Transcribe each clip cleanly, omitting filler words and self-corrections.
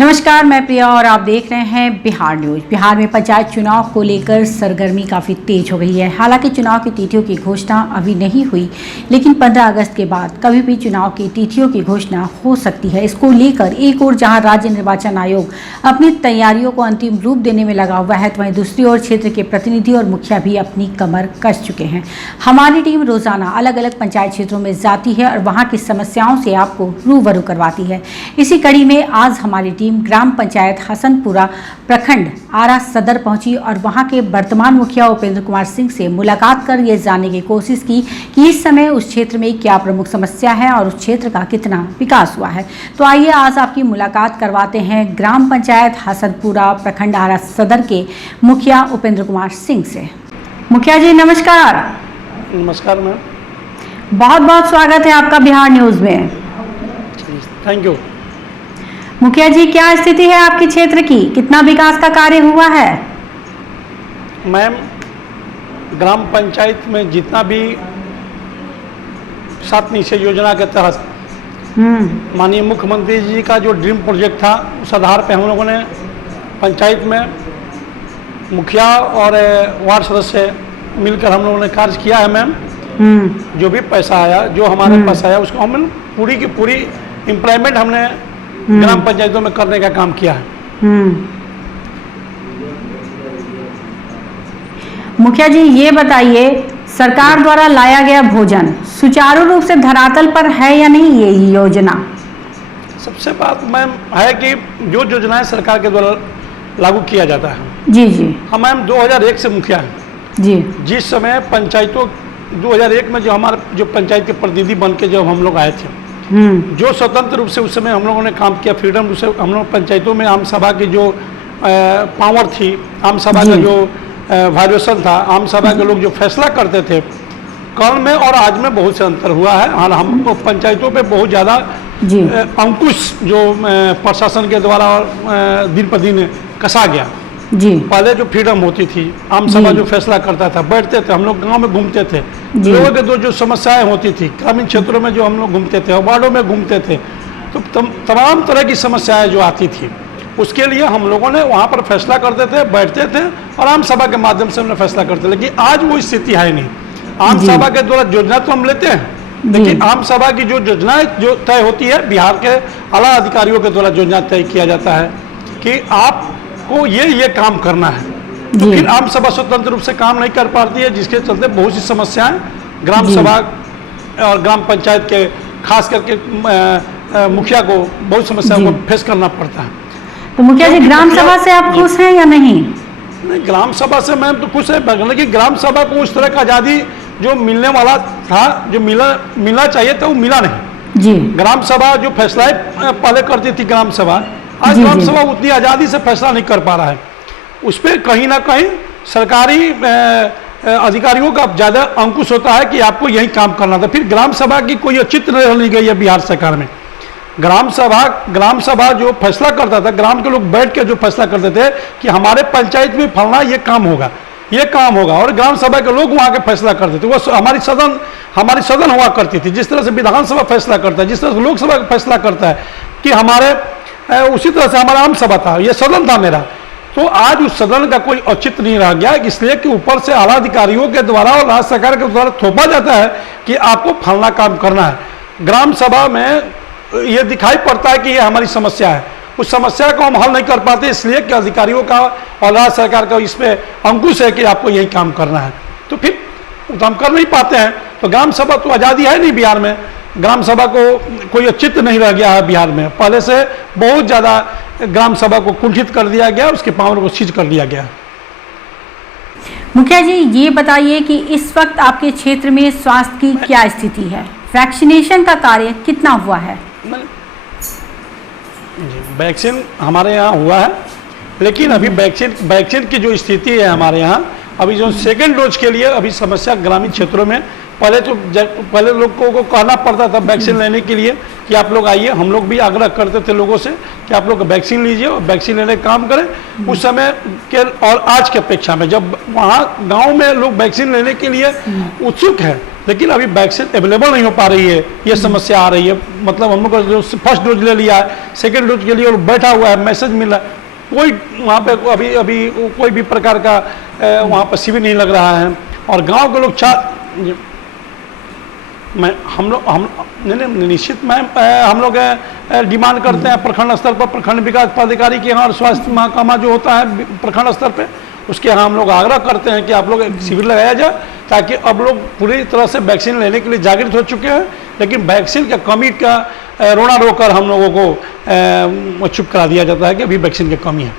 नमस्कार, मैं प्रिया और आप देख रहे हैं बिहार न्यूज। बिहार में पंचायत चुनाव को लेकर सरगर्मी काफ़ी तेज हो गई है। हालांकि चुनाव की तिथियों की घोषणा अभी नहीं हुई, लेकिन 15 अगस्त के बाद कभी भी चुनाव की तिथियों की घोषणा हो सकती है। इसको लेकर एक ओर जहां राज्य निर्वाचन आयोग अपनी तैयारियों को अंतिम रूप देने में लगा हुआ है, तो वहीं दूसरी ओर क्षेत्र के प्रतिनिधि और मुखिया भी अपनी कमर कस चुके हैं। हमारी टीम रोजाना अलग अलग पंचायत क्षेत्रों में जाती है और वहाँ की समस्याओं से आपको रूबरू करवाती है। इसी कड़ी में आज हमारी टीम ग्राम पंचायत हसनपुरा प्रखंड आरा सदर पहुंची और वहां के वर्तमान मुखिया उपेंद्र कुमार सिंह से मुलाकात कर ये जानने की कोशिश की कि इस समय उस क्षेत्र में क्या प्रमुख समस्या है और उस क्षेत्र का कितना विकास हुआ है। तो आइए आज आपकी मुलाकात करवाते हैं ग्राम पंचायत हसनपुरा प्रखंड आरा सदर के मुखिया उपेंद्र कुमार सिंह से। मुखिया जी नमस्कार। नमस्कार मैम, बहुत बहुत स्वागत है आपका बिहार न्यूज में। Thank you. मुखिया जी, क्या स्थिति है आपके क्षेत्र की, कितना विकास का कार्य हुआ है? मैम, ग्राम पंचायत में जितना भी 7 निश्चय योजना के तहत माननीय मुख्यमंत्री जी का जो ड्रीम प्रोजेक्ट था, उस आधार पे हम लोगों ने पंचायत में मुखिया और वार्ड सदस्य मिलकर हम लोगों ने कार्य किया है। मैम, जो भी पैसा आया, जो हमारे पास आया, उसको हम पूरी की पूरी एम्प्लॉयमेंट हमने ग्राम पंचायतों में करने का काम किया है। मुखिया जी ये बताइए, सरकार द्वारा लाया गया भोजन सुचारू रूप से धरातल पर है या नहीं ये योजना? सबसे बात मैम है कि जो योजनाएं सरकार के द्वारा लागू किया जाता है। जी जी। हम मैम 2001 से मुखिया हैं जी। जिस समय पंचायतों 2001 में जो हमारे जो पंचायत के प्रतिनिधि बन के जब हम लोग आए थे, जो स्वतंत्र रूप से उस समय हम लोगों ने काम किया, फ्रीडम रूप से हम लोग पंचायतों में आम सभा की जो पावर थी, आम सभा का जो वाइब्रेशन था, आम सभा के लोग जो फैसला करते थे, कल में और आज में बहुत से अंतर हुआ है। और हमको पंचायतों पे बहुत ज़्यादा अंकुश जो प्रशासन के द्वारा दिन पर दिन कसा गया। जी। पहले जो फ्रीडम होती थी, आम सभा जो फैसला करता था, बैठते थे, हम लोग गांव में घूमते थे, लोगों के जो समस्याएं होती थी, ग्रामीण क्षेत्रों में जो हम लोग घूमते थे, वार्डों में घूमते थे, तो तमाम तरह की समस्याएं जो आती थी, उसके लिए हम लोगों ने वहाँ पर फैसला करते थे, बैठते थे और आम सभा के माध्यम से हमने फैसला करते थे। लेकिन आज वो स्थिति है नहीं। आम सभा के द्वारा योजना तो हम लेते हैं, लेकिन आम सभा की जो योजना जो तय होती है, बिहार के आला अधिकारियों के द्वारा योजना तय किया जाता है कि आप को ये काम करना है, तो फिर आम सभा स्वतंत्र रूप से काम नहीं कर पाती है, जिसके चलते बहुत सी समस्याएं ग्राम सभा और ग्राम पंचायत के खास करके मुखिया को बहुत समस्याओं को फेस करना पड़ता है। तो मुखिया जी, ग्राम सभा से आप खुश हैं या नहीं? नहीं, ग्राम सभा से मैम तो खुश है, लेकिन ग्राम सभा को उस तरह का आज़ादी जो मिलने वाला था, जो मिलना चाहिए था, वो मिला नहीं। जी। ग्राम सभा जो फैसला पहले करती थी ग्राम सभा, आज ग्राम सभा उतनी आज़ादी से फैसला नहीं कर पा रहा है। उस पर कहीं ना कहीं सरकारी अधिकारियों का ज़्यादा अंकुश होता है कि आपको यही काम करना था। फिर ग्राम सभा की कोई औचित्य नहीं गई है बिहार सरकार में। ग्राम सभा जो फैसला करता था, ग्राम के लोग बैठ के जो फैसला करते थे कि हमारे पंचायत में फलना ये काम होगा, ये काम होगा, और ग्राम सभा के लोग वहाँ के फैसला करते थे। वो हमारी सदन हुआ करती थी। जिस तरह से विधानसभा फैसला करता है, जिस तरह से लोकसभा का फैसला करता है, कि हमारे उसी तरह से हमारा आम सभा था, ये सदन था मेरा। तो आज उस सदन का कोई औचित्य नहीं रह गया, इसलिए कि ऊपर से आला अधिकारियों के द्वारा और राज्य सरकार के द्वारा थोपा जाता है कि आपको फलना काम करना है। ग्राम सभा में ये दिखाई पड़ता है कि ये हमारी समस्या है, उस समस्या को हम हल नहीं कर पाते, इसलिए कि अधिकारियों का और राज्य सरकार का इस पर अंकुश है कि आपको यही काम करना है, तो फिर तो हम कर नहीं पाते हैं। तो ग्राम सभा तो आज़ादी है नहीं बिहार में, ग्राम सभा को कोई औचित्य नहीं रह गया है बिहार में। पहले से बहुत ज़्यादा ग्राम सभा को कुंठित कर दिया गया, उसके पावर को सीज कर दिया गया। मुखिया जी ये बताइए कि इस वक्त आपके क्षेत्र में स्वास्थ्य की क्या स्थिति है? वैक्सीनेशन का कार्य कितना हुआ है? वैक्सीन हमारे यहाँ हुआ है, लेकिन अभी वैक्सीन की जो स्थिति है हमारे यहाँ, अभी जो सेकेंड डोज के लिए अभी समस्या ग्रामीण क्षेत्रों में, पहले लोगों को कहना पड़ता था वैक्सीन लेने के लिए कि आप लोग आइए। हम लोग भी आग्रह करते थे लोगों से कि आप लोग वैक्सीन लीजिए और वैक्सीन लेने का काम करें। उस समय के और आज की अपेक्षा में जब वहाँ गांव में लोग वैक्सीन लेने के लिए उत्सुक है, लेकिन अभी वैक्सीन अवेलेबल नहीं हो पा रही है, ये समस्या आ रही है। मतलब हम लोग को जो फर्स्ट डोज ले लिया है, सेकेंड डोज के लिए और बैठा हुआ है, मैसेज मिल रहा है, कोई वहाँ पे अभी कोई भी प्रकार का वहाँ पर शिविर नहीं लग रहा है। और गांव के लोग निश्चित मैम हम लोग डिमांड करते हैं प्रखंड स्तर पर, प्रखंड विकास पदाधिकारी के यहाँ और स्वास्थ्य महकमा जो होता है प्रखंड स्तर पे, उसके यहाँ हम लोग आग्रह करते हैं कि आप लोग शिविर लगाया जाए, ताकि अब लोग पूरी तरह से वैक्सीन लेने के लिए जागृत हो चुके हैं। लेकिन वैक्सीन का कमी का रोना रोकर हम लोगों को चुप करा दिया जाता है कि अभी वैक्सीन की कमी है।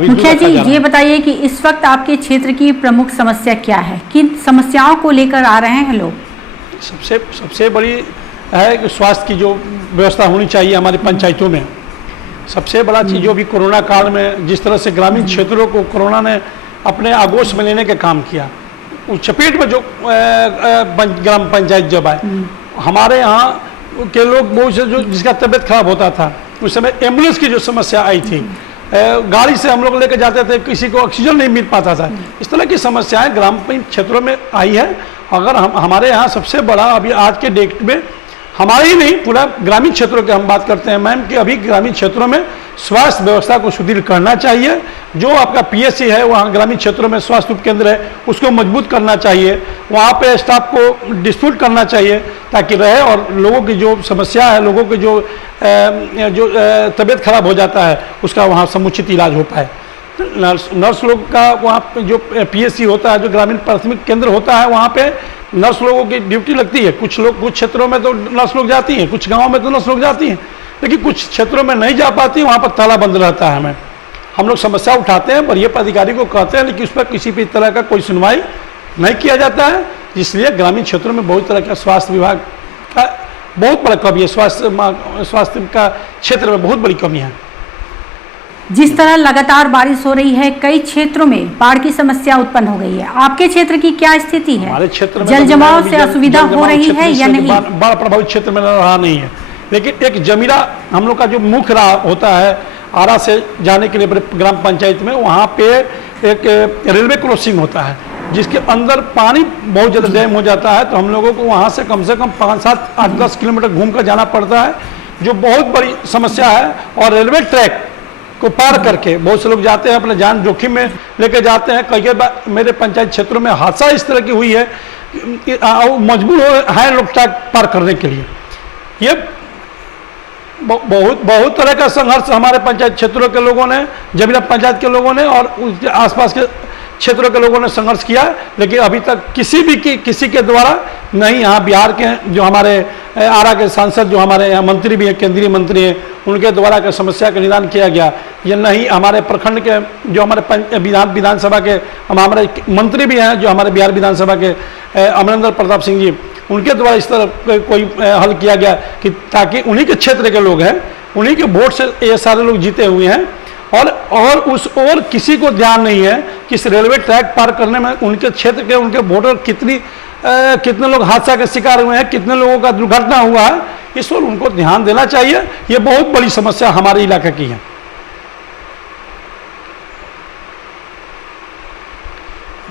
मुखिया जी, ये बताइए कि इस वक्त आपके क्षेत्र की प्रमुख समस्या क्या है, किन समस्याओं को लेकर आ रहे हैं लोग? सबसे बड़ी है कि स्वास्थ्य की जो व्यवस्था होनी चाहिए हमारी पंचायतों में। सबसे बड़ा चीज़ जो भी कोरोना काल में जिस तरह से ग्रामीण क्षेत्रों को कोरोना ने अपने आगोश में लेने का काम किया, उस चपेट में जो ग्राम पंचायत जब आए, हमारे यहाँ के लोग बहुत से जो जिसका तबीयत खराब होता था, उस समय एम्बुलेंस की जो समस्या आई थी, गाड़ी से हम लोग लेकर जाते थे, किसी को ऑक्सीजन नहीं मिल पाता था। इस तरह की समस्याएं ग्रामीण क्षेत्रों में आई है। अगर हमारे यहाँ सबसे बड़ा अभी आज के डेट में, हमारे ही नहीं पूरा ग्रामीण क्षेत्रों की हम बात करते हैं मैम, कि अभी ग्रामीण क्षेत्रों में स्वास्थ्य व्यवस्था को सुदृढ़ करना चाहिए। जो आपका पीएचसी है वहाँ ग्रामीण क्षेत्रों में स्वास्थ्य उपकेंद्र है, उसको मजबूत करना चाहिए, वहाँ पे स्टाफ को डिस्ट्रीब्यूट करना चाहिए ताकि रहे, और लोगों की जो समस्या है, लोगों की जो तबीयत खराब हो जाता है, उसका वहाँ समुचित इलाज हो पाए। नर्स लोग का वहाँ पे जो पीएचसी होता है, जो ग्रामीण प्राथमिक केंद्र होता है, वहाँ पे नर्स लोगों की ड्यूटी लगती है। कुछ क्षेत्रों में तो नर्स लोग जाती हैं, कुछ गाँव में तो नर्स लोग जाती हैं, लेकिन कुछ क्षेत्रों में नहीं जा पाती, वहाँ पर ताला बंद रहता है। हमें हम लोग समस्या उठाते हैं, वरीय अधिकारी को कहते हैं, लेकिन उस पर किसी भी तरह का कोई सुनवाई नहीं किया जाता है। इसलिए ग्रामीण क्षेत्रों में बहुत तरह का स्वास्थ्य विभाग का बहुत बड़ा कमी है, स्वास्थ्य का क्षेत्र में बहुत बड़ी कमी है। जिस तरह लगातार बारिश हो रही है, कई क्षेत्रों में बाढ़ की समस्या उत्पन्न हो गई है, आपके क्षेत्र की क्या स्थिति है? हमारे क्षेत्र में जल जमाव से असुविधा हो रही है या नहीं? बाढ़ प्रभावित क्षेत्र में रहा नहीं है, लेकिन एक जमीरा हम लोग का जो मुख्य राह होता है आरा से जाने के लिए ग्राम पंचायत में, वहाँ पे एक रेलवे क्रॉसिंग होता है, जिसके अंदर पानी बहुत ज़्यादा डैम हो जाता है, तो हम लोगों को वहाँ से कम 5, 7, 8, 10 किलोमीटर घूम कर जाना पड़ता है, जो बहुत बड़ी समस्या है। और रेलवे ट्रैक को पार करके बहुत से लोग जाते हैं, अपने जान जोखिम में लेके जाते हैं। कई बार मेरे पंचायत क्षेत्रों में हादसा इस तरह की हुई है कि मजबूर है लोग ट्रैक पार करने के लिए। ये बहुत तरह का संघर्ष हमारे पंचायत क्षेत्रों के लोगों ने, जमीरा पंचायत के लोगों ने और उसके आसपास के क्षेत्रों के लोगों ने संघर्ष किया, लेकिन अभी तक किसी के द्वारा नहीं। यहाँ बिहार के जो हमारे आरा के सांसद, जो हमारे यहाँ मंत्री भी हैं, केंद्रीय मंत्री हैं, उनके द्वारा के समस्या का निदान किया गया। ये नहीं हमारे प्रखंड के जो हमारे विधानसभा के हमारे मंत्री भी हैं, जो हमारे बिहार विधानसभा के अमरेंद्र प्रताप सिंह जी, उनके द्वारा इस तरह कोई हल किया गया कि ताकि उन्हीं के क्षेत्र के लोग हैं, उन्हीं के वोट से ये सारे लोग जीते हुए हैं, और किसी को ध्यान नहीं है कि इस रेलवे ट्रैक पार करने में उनके क्षेत्र के उनके वोटर कितने लोग हादसा के शिकार हुए हैं, कितने लोगों का दुर्घटना हुआ है, इस पर उनको ध्यान देना चाहिए। ये बहुत बड़ी समस्या हमारे इलाके की है।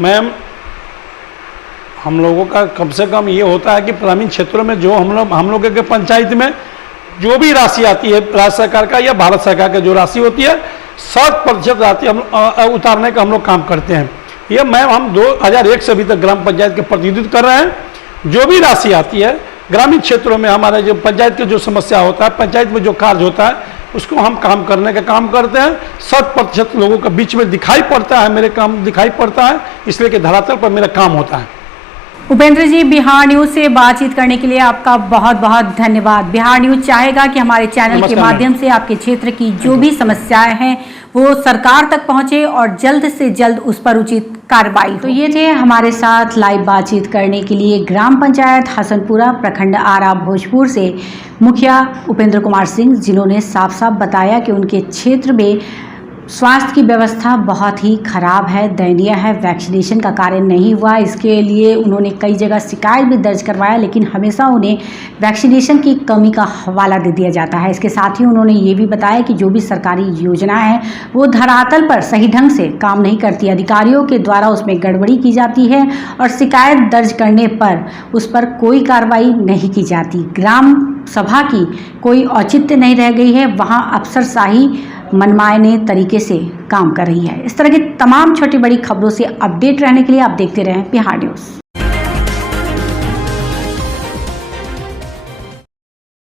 मैम, हम लोगों का कम से कम ये होता है कि ग्रामीण क्षेत्रों में जो हम लोगों के पंचायत में जो भी राशि आती है राज्य सरकार का या भारत सरकार का जो राशि होती है, 100% राशि हम उतारने का हम लोग काम करते हैं। ये मैम हम 2001 से अभी तक ग्राम पंचायत के प्रतिनिधित्व कर रहे हैं। जो भी राशि आती है ग्रामीण क्षेत्रों में, हमारे जो पंचायत के जो समस्या होता है, पंचायत में जो कार्य होता है, उसको हम काम करने का काम करते हैं। 100% लोगों के बीच में दिखाई पड़ता है, मेरे काम दिखाई पड़ता है, इसलिए कि धरातल पर मेरा काम होता है। उपेंद्र जी, बिहार न्यूज से बातचीत करने के लिए आपका बहुत बहुत धन्यवाद। बिहार न्यूज चाहेगा कि हमारे चैनल के माध्यम से आपके क्षेत्र की जो भी समस्याएं हैं वो सरकार तक पहुंचे और जल्द से जल्द उस पर उचित कार्रवाई। तो ये थे हमारे साथ लाइव बातचीत करने के लिए ग्राम पंचायत हसनपुरा, प्रखंड आरा, भोजपुर से मुखिया उपेंद्र कुमार सिंह, जिन्होंने साफ साफ बताया कि उनके क्षेत्र में स्वास्थ्य की व्यवस्था बहुत ही खराब है, दयनीय है। वैक्सीनेशन का कार्य नहीं हुआ, इसके लिए उन्होंने कई जगह शिकायत भी दर्ज करवाया, लेकिन हमेशा उन्हें वैक्सीनेशन की कमी का हवाला दे दिया जाता है। इसके साथ ही उन्होंने ये भी बताया कि जो भी सरकारी योजना है वो धरातल पर सही ढंग से काम नहीं करती, अधिकारियों के द्वारा उसमें गड़बड़ी की जाती है और शिकायत दर्ज करने पर उस पर कोई कार्रवाई नहीं की जाती। ग्राम सभा की कोई औचित्य नहीं रह गई है, वहाँ अफसरशाही मनमाने तरीके से काम कर रही है। इस तरह की तमाम छोटी बड़ी खबरों से अपडेट रहने के लिए आप देखते रहें बिहार न्यूज़।